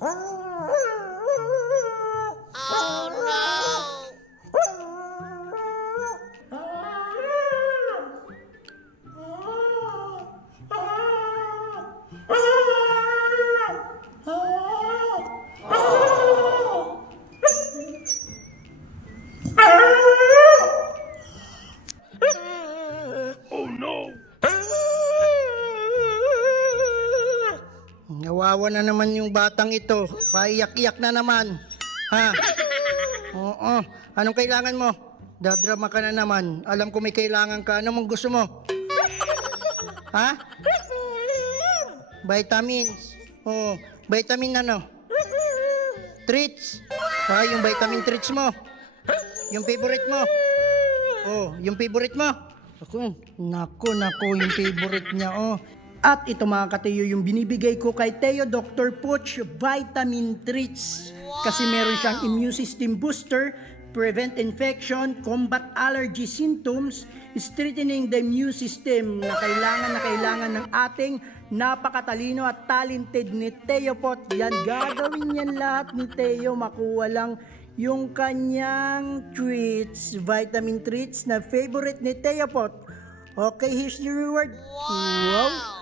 Oh no! Nawawa na naman yung batang ito. Paiyak-iyak na naman. Ha? Oo. Anong kailangan mo? Dadrama ka na naman. Alam ko may kailangan ka. Ano mong gusto mo? Ha? Vitamins. Oh, vitamin ano? Treats. Yung vitamin treats mo. Yung favorite mo. Oh, yung favorite mo. Nako, yung favorite niya, oh. At ito mga ka-Teo, yung binibigay ko kay Teo Dr. Puch Vitamin Treats. Kasi meron siyang immune system booster, prevent infection, combat allergy symptoms, strengthening the immune system na kailangan ng ating napakatalino at talented ni Teo Pot. Yan, gagawin yan lahat ni Teo, makuha lang yung kanyang treats, vitamin treats na favorite ni Teo Pot. Okay, here's the reward. Wow!